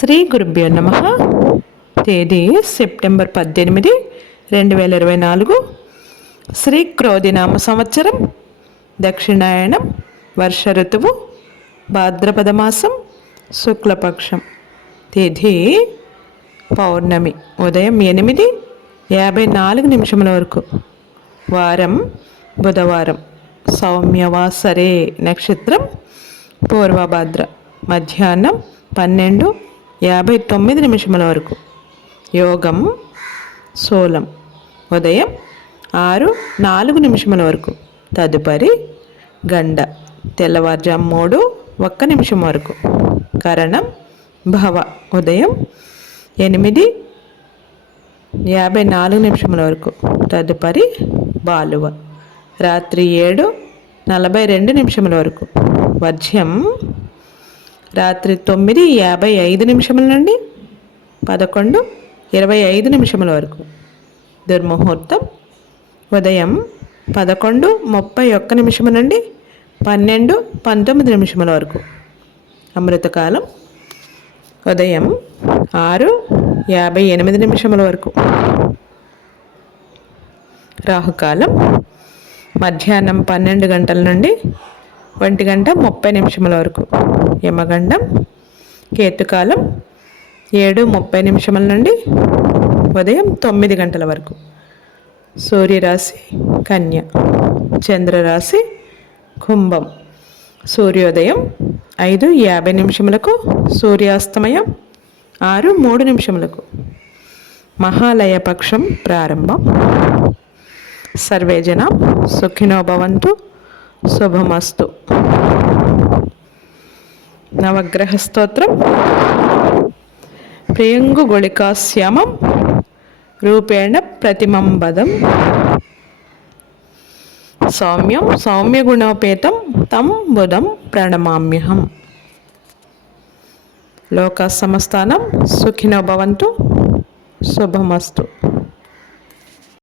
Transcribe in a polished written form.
శ్రీ గురుభ్యో నమః. తేదీ సెప్టెంబర్ 18, 2024. శ్రీ క్రోధినామ సంవత్సరం, దక్షిణాయనం, వర్ష ఋతువు, భాద్రపద మాసం, శుక్లపక్షం. తేదీ పౌర్ణమి, ఉదయం 8:54 వరకు. వారం బుధవారం. సౌమ్యవాసరే నక్షత్రం పూర్వభాద్ర. మధ్యాహ్నం 12:59 వరకు. యోగం సోలం, ఉదయం 6:04 వరకు. తదుపరి గండ, తెల్లవారుజాము 3:01 వరకు. కరణం భవ, ఉదయం 8:54 వరకు. తదుపరి బాలువ, రాత్రి 7:42 వరకు. వర్జ్యం రాత్రి 9:55 నుండి 11:25 వరకు. దుర్ముహూర్తం ఉదయం 11:31 నుండి 12:19 వరకు. అమృతకాలం ఉదయం 6:58 వరకు. రాహుకాలం మధ్యాహ్నం 12 గంటల నుండి 1:30 వరకు. యమగండం కేతుకాలం 7:30 నుండి ఉదయం 9 గంటల వరకు. సూర్యరాశి కన్య, చంద్రరాశి కుంభం. సూర్యోదయం 5:50 సూర్యాస్తమయం 6:03. మహాలయ పక్షం ప్రారంభం. సర్వే జనం సుఖినో భవంతు. శుభమస్తు. నవగ్రహ స్తోత్రం. ప్రియంగుళికాశ్యామం రూపేణ ప్రతిమం పదం. సౌమ్యం సౌమ్యగుణోపేతం తం బుధం ప్రణమామ్యహం. లోకా సమస్తానం సుఖినో భవంతు. శుభమస్తు.